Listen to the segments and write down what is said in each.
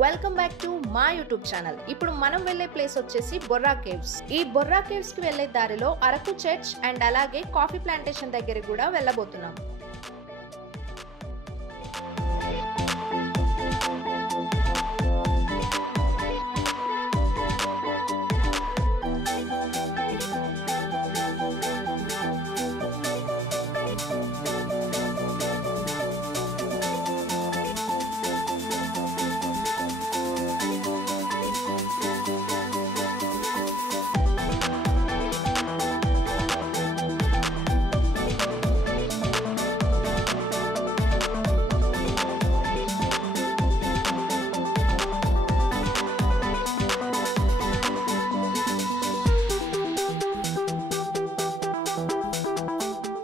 Welcome back to మా YouTube channel. ఇప్పుడు మనం వెళ్ళే ప్లేస్ వచ్చేసి బొర్రా కేవ్స్. ఈ బొర్రా కేవ్స్ కి వెళ్లే దారిలో అరకు చర్చ్ అండ్ అలాగే కాఫీ ప్లాంటేషన్ దగ్గరికి కూడా వెళ్ళబోతున్నాం.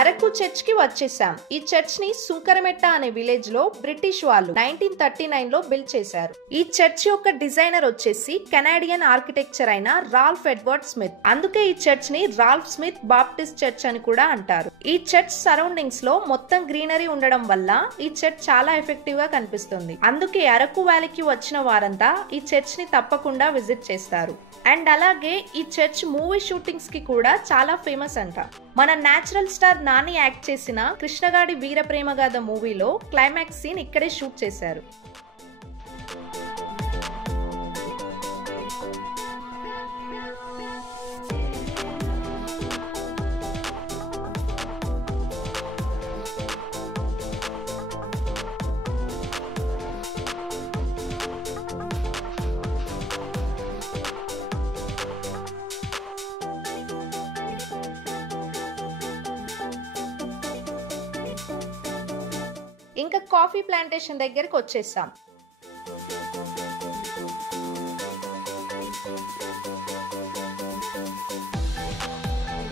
అరకు చర్చ్ కి వచ్చేసాం. ఈ చర్చ్ ని సుంకరమెట్ట అనే విలేజ్ లో బ్రిటిష్ వాళ్ళు 1939 లో బిల్డ్ చేశారు. ఈ చర్చ్ యొక్క డిజైనర్ వచ్చేసి కెనాడియన్ ఆర్కిటెక్చర్ అయిన రాల్ఫ్ ఎడ్వర్డ్ స్మిత్. అందుకే ఈ చర్చ్ ని రాల్ఫ్ స్మిత్ బాప్టిస్ట్ చర్చ్ అని కూడా అంటారు. ఈ చర్చ్ సరౌండింగ్స్ లో మొత్తం గ్రీనరీ ఉండడం వల్ల ఈ చర్చ్ చాలా ఎఫెక్టివ్ గా కనిపిస్తుంది. అందుకే అరకు వ్యాలీకి వచ్చిన వారంతా ఈ చర్చ్ ని తప్పకుండా విజిట్ చేస్తారు. అండ్ అలాగే ఈ చర్చ్ మూవీ షూటింగ్స్ కి కూడా చాలా ఫేమస్ అంట. మన నేచురల్ స్టార్ నాని యాక్ట్ చేసిన కృష్ణగాడి వీరప్రేమగాథ మూవీలో క్లైమాక్స్ సీన్ ఇక్కడే షూట్ చేశారు. ఇంకా కాఫీ ప్లాంటేషన్ దగ్గరికి వచ్చేసాం.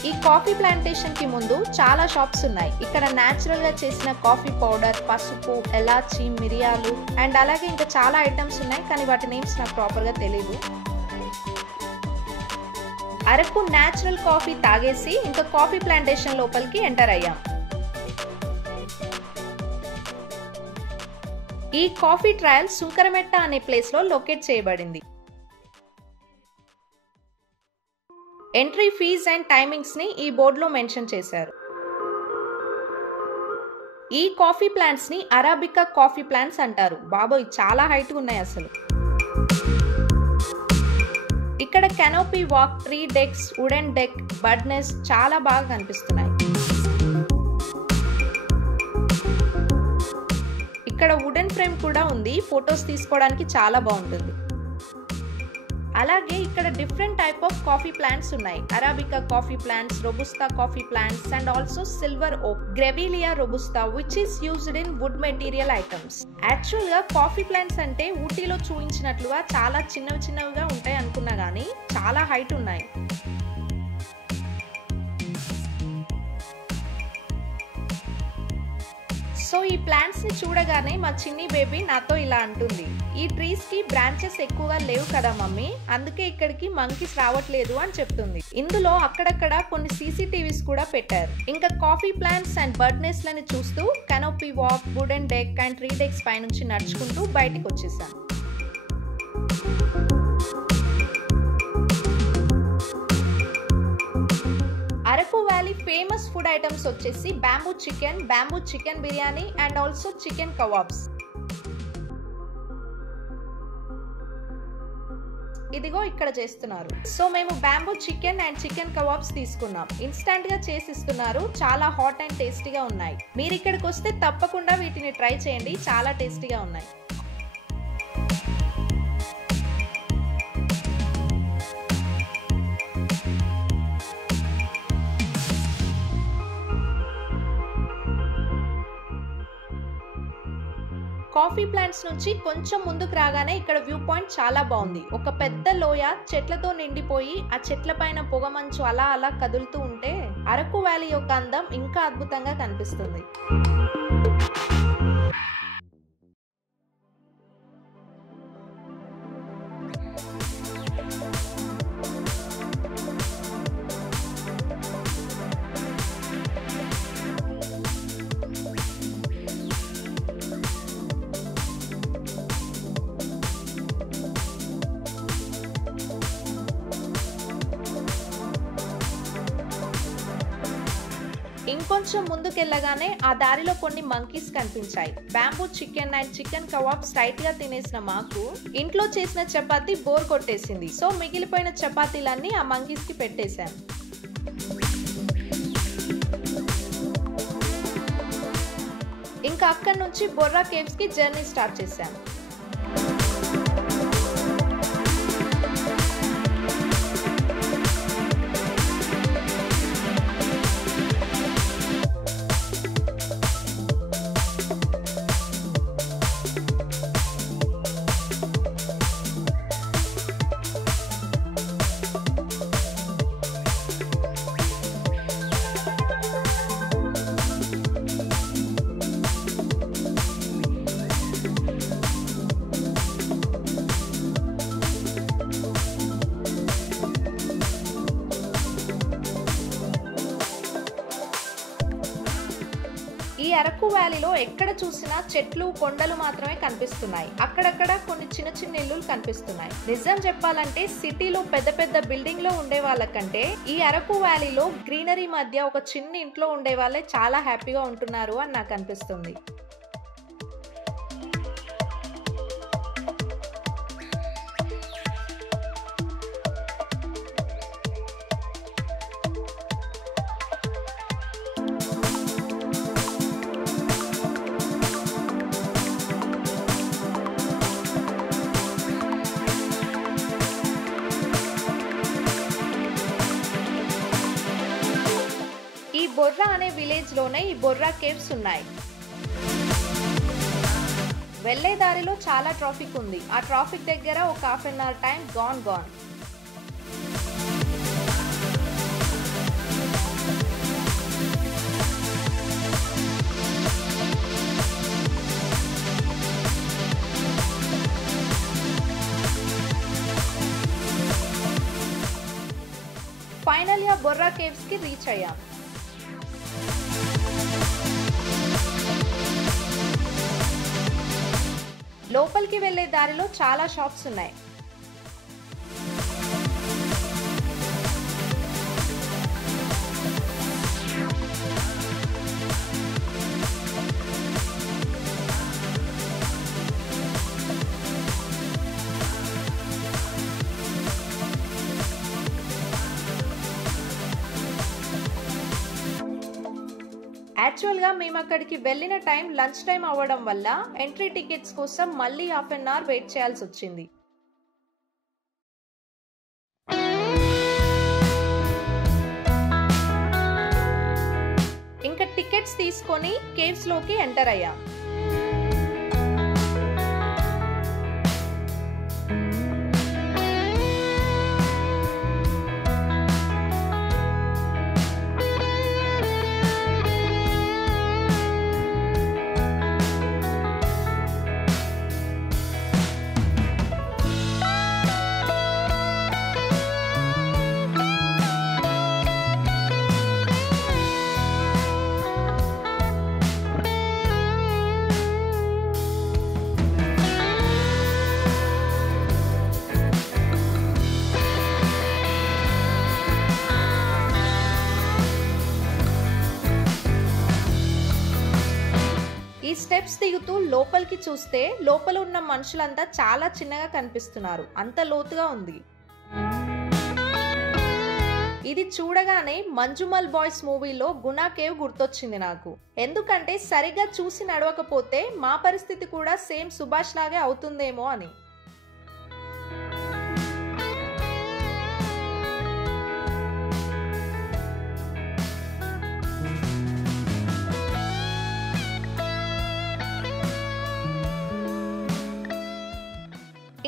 ఈ కాఫీ ప్లాంటేషన్ కి ముందు చాలా షాప్స్ ఉన్నాయి. ఇక్కడ నేచురల్ గా చేసిన కాఫీ పౌడర్, పసుపు, ఎలాచి, మిరియాలు అండ్ అలాగే ఇంకా చాలా ఐటమ్స్ ఉన్నాయి. కానీ వాటి నేమ్స్ నాకు ప్రాపర్ గా తెలియదు. అరకు నేచురల్ కాఫీ తాగేసి ఇంకా కాఫీ ప్లాంటేషన్ లోపలికి ఎంటర్ అయ్యాం. ఈ కాఫీ ట్రయల్ సుంకరమెట్ట అనే ప్లేస్ లో లొకేట్ చేయబడింది. ఎంట్రీ ఫీజ్ అండ్ టైమింగ్స్ ని ఈ బోర్డులో మెన్షన్ చేశారు. ఈ కాఫీ ప్లాంట్స్ ని అరాబికా కాఫీ ప్లాంట్స్ అంటారు. బాబోయ్, చాలా హైట్ ఉన్నాయి అసలు. ఇక్కడ canopy walk, tree decks, wooden deck, bird nest చాలా బాగా కనిపిస్తున్నాయి. ఇక్కడ వుడెన్ ఫ్రేమ్ కూడా ఉంది. ఫొటోస్ తీసుకోవడానికి చాలా బాగుంటుంది. అలాగే ఇక్కడ different type of coffee plants ఉన్నాయి. Arabica coffee plants, robusta coffee plants and also silver oak, grevillea robusta which is used in wood material items. యాక్చువల్ గా కాఫీ ప్లాంట్స్ అంటే ఊటీలో చూపించినట్లుగా చాలా చిన్నవిగా ఉంటాయి అనుకున్నా గానీ చాలా హైట్ ఉన్నాయి. సో ఈ ప్లాంట్స్ ని చూడగానే మా చిన్ని బేబీ నాతో ఇలా అంటుంది, ఈ ట్రీస్ కి బ్రాంచెస్ ఎక్కువగా లేవు కదా మమ్మీ, అందుకే ఇక్కడికి మంకీస్ రావట్లేదు అని చెప్తుంది. ఇందులో అక్కడక్కడ కొన్ని CCTVs కూడా పెట్టారు. ఇంకా coffee plants and bird nest లని చూస్తూ canopy walk, wooden deck and tree decks పై నుంచి నడుచుకుంటూ బయటికి వచ్చేసాం. Araku valley famous food items వచ్చేసి bamboo chicken biryani and also chicken kebabs. ఇదిగో ఇక్కడ చేస్తున్నారు. సో మేము bamboo chicken and chicken kebabs తీసుకున్నాం. ఇన్స్టంట్ గా చేసిస్తున్నారు. చాలా హాట్ అండ్ టేస్టీగా ఉన్నాయి. మీరు ఇక్కడికి వస్తే తప్పకుండా వీటిని ట్రై చేయండి. చాలా టేస్టీగా ఉన్నాయి. కాఫీ ప్లాంట్స్ నుంచి కొంచెం ముందుకు రాగానే ఇక్కడ వ్యూ పాయింట్ చాలా బాగుంది. ఒక పెద్ద లోయ చెట్లతో నిండిపోయి ఆ చెట్ల పైన పొగమంచు అలా అలా కదులుతూ ఉంటే అరకు వ్యాలీ యొక్క అందం ఇంకా అద్భుతంగా కనిపిస్తుంది. ఇంకొంచెం ముందుకెళ్లగానే ఆ దారిలో కొన్ని మంకీస్ కనిపించాయి. Bamboo chicken and chicken kebab straight గా తినేసిన మాకు ఇంట్లో చేసిన చపాతీ బోర్ కొట్టేసింది. సో మిగిలిపోయిన చపాతీలన్నీ ఆ మంకీస్ కి పెట్టేశాం. ఇంకా అక్కడి నుంచి బొర్రా కేవ్స్ కి జర్నీ స్టార్ట్ చేశాం. ఈ అరకు వ్యాలీలో ఎక్కడ చూసినా చెట్లు కొండలు మాత్రమే కనిపిస్తున్నాయి. అక్కడక్కడ కొన్ని చిన్న చిన్న ఇల్లులు కనిపిస్తున్నాయి. నిజం చెప్పాలంటే సిటీలో పెద్ద పెద్ద బిల్డింగ్ లో ఉండే వాళ్ళకంటే ఈ అరకు వ్యాలీలో గ్రీనరీ మధ్య ఒక చిన్న ఇంట్లో ఉండే వాళ్ళే చాలా హ్యాపీగా ఉంటున్నారు అని నాకు అనిపిస్తుంది. ఈ బొర్రా అనే విలేజ్ లోనే ఈ బొర్రా కేవ్స్ ఉన్నాయి. వెళ్లే దారిలో చాలా ట్రాఫిక్ ఉంది. ఆ ట్రాఫిక్ దగ్గర ఒక half an hour time gone. Final గా బొర్రా కేవ్స్ కి రీచ్ అయ్యాం. లోపలికి వెళ్లే దారిలో చాలా షాప్స్ ఉన్నాయి. యాక్చువల్ గా మేము అక్కడికి వెళ్ళిన టైం లంచ్ టైం అవ్వడం వల్ల ఎంట్రీ టికెట్స్ కోసం మళ్ళీ హాఫ్ అన్ అవర్ వెయిట్ చేయాల్సి వచ్చింది. ఇంకా టికెట్స్ తీసుకొని కేవ్స్ లోకి ఎంటర్ అయ్యాం. ఈ స్టెప్స్ దిగుతూ లోపలికి చూస్తే లోపల ఉన్న మనుషులంతా చాలా చిన్నగా కనిపిస్తున్నారు. అంత లోతుగా ఉంది. ఇది చూడగానే మంజుమల్ బాయ్స్ మూవీలో గునా కేవ్ గుర్తొచ్చింది నాకు. ఎందుకంటే సరిగ్గా చూసి నడవకపోతే మా పరిస్థితి కూడా సేమ్ సుభాష్ లాగే అవుతుందేమో అని.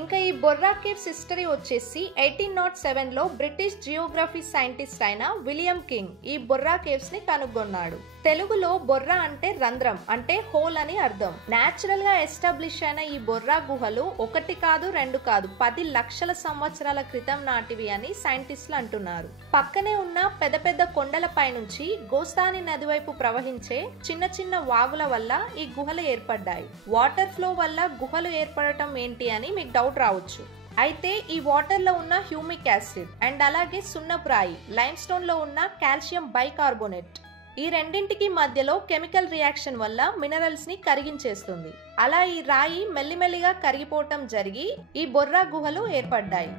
ఇంకా ఈ బొర్రా కేవ్స్ హిస్టరీ వచ్చేసి 1807 లో బ్రిటిష్ జియోగ్రఫీ సైంటిస్ట్ అయిన విలియం కింగ్ ఈ బొర్రా కేవ్స్ ని కనుగొన్నాడు. తెలుగులో బొర్రా అంటే రంధ్రం అంటే హోల్ అని అర్థం. నేచురల్ గా ఎస్టాబ్లిష్ అయిన ఈ బొర్రా గుహలు 1 కాదు 2 కాదు 10 లక్షల సంవత్సరాల క్రితం నాటివి అని సైంటిస్టులు అంటున్నారు. పక్కనే ఉన్న పెద్ద పెద్ద కొండలపై నుంచి గోస్తాని నది వైపు ప్రవహించే చిన్న చిన్న వాగుల వల్ల ఈ గుహలు ఏర్పడ్డాయి. వాటర్ ఫ్లో వల్ల గుహలు ఏర్పడటం ఏంటి అని మీకు డౌట్ రావచ్చు. అయితే ఈ వాటర్ లో ఉన్న హ్యూమిక్ యాసిడ్ అండ్ అలాగే సున్నపురాయి, లైమ్ స్టోన్ లో ఉన్న కాల్షియం బైకార్బోనేట్ ఈ రెండింటికి మధ్యలో కెమికల్ రియాక్షన్ వల్ల మినరల్స్ ని కరిగించేస్తుంది. అలా ఈ రాయి మెల్లిమెల్లిగా కరిగిపోవటం జరిగి ఈ బొర్రా గుహలు ఏర్పడ్డాయి.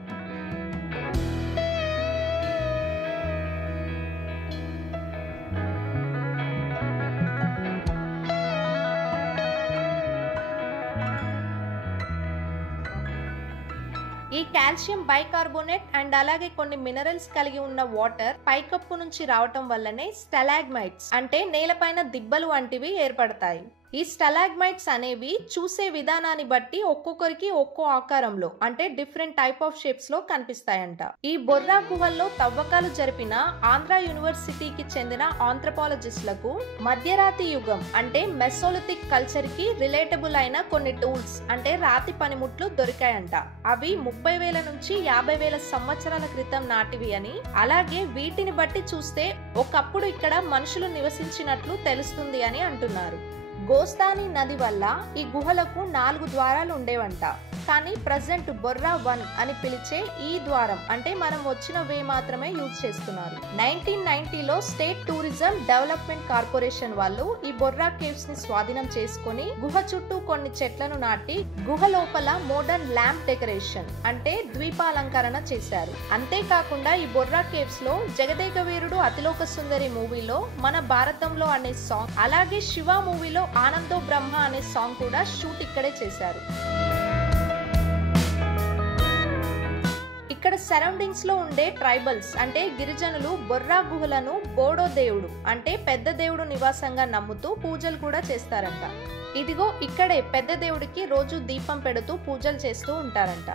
ఈ కాల్షియం బైకార్బోనేట్ అండ్ అలాగే కొన్ని మినరల్స్ కలిగి ఉన్న వాటర్ పైకప్పు నుంచి రావటం వల్లనే స్టలాగ్మైట్స్ అంటే నేలపైన దిబ్బలు వంటివి ఏర్పడతాయి. ఈ స్టలాగ్మైట్స్ అనేవి చూసే విధానాన్ని బట్టి ఒక్కొక్కరికి ఒక్కో ఆకారంలో అంటే డిఫరెంట్ టైప్ ఆఫ్ షేప్స్ లో కనిపిస్తాయంట. ఈ బొర్రా గుహల్లో తవ్వకాలు జరిపిన ఆంధ్ర యూనివర్సిటీకి చెందిన ఆంథ్రపాలజిస్టులకు మధ్యరాతి యుగం అంటే మెసోలిథిక్ కల్చర్ కి రిలేటబుల్ అయిన కొన్ని టూల్స్ అంటే రాతి పనిముట్లు దొరికాయంట. అవి 30,000 నుంచి 50,000 సంవత్సరాల క్రితం నాటివి అని, అలాగే వీటిని బట్టి చూస్తే ఒకప్పుడు ఇక్కడ మనుషులు నివసించినట్లు తెలుస్తుంది అని అంటున్నారు. గోస్తాని నది వల్ల ఈ గుహలకు 4 ద్వారాలు ఉండేవంట. కానీ ప్రజెంట్ బొర్రా 1 అని పిలిచే ఈ ద్వారం అంటే మనం వచ్చిన వే మాత్రమే యూజ్ చేస్తున్నారు. 1990లో స్టేట్ టూరిజం డెవలప్మెంట్ కార్పొరేషన్ వాళ్ళు ఈ బొర్రా కేవ్స్ ని స్వాధీనం చేసుకుని గుహ చుట్టూ కొన్ని చెట్లను నాటి గుహ లోపల మోడర్న్ ల్యాంప్ డెకరేషన్ అంటే ద్వీపాలంకరణ చేశారు. అంతేకాకుండా ఈ బొర్రా కేవ్స్ లో జగదేక వీరుడు అతిలోక సుందరి మూవీలో మన భారతంలో అనే సాంగ్, అలాగే శివ మూవీలో ఆనందో బ్రహ్మ అనే సాంగ్ కూడా షూట్ ఇక్కడే చేశారు. ఇక్కడ సరౌండింగ్స్ లో ఉండే ట్రైబల్స్ అంటే గిరిజనులు బొర్రా గుహలను బోడో దేవుడు అంటే పెద్ద దేవుడు నివాసంగా నమ్ముతూ పూజలు కూడా చేస్తారంట. ఇదిగో ఇక్కడే పెద్ద దేవుడికి రోజు దీపం పెడుతూ పూజలు చేస్తూ ఉంటారంట.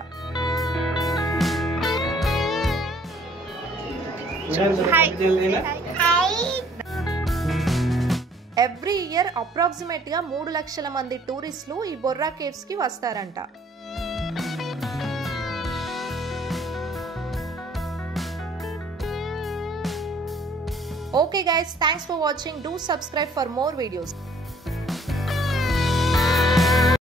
ఎవ్రీ ఇయర్ అప్రాక్సిమేట్ గా 3 లక్షల మంది టూరిస్టులు ఈ బొర్రా కేవ్స్ కి వస్తారంట. Okay guys, thanks for watching. Do subscribe for more videos.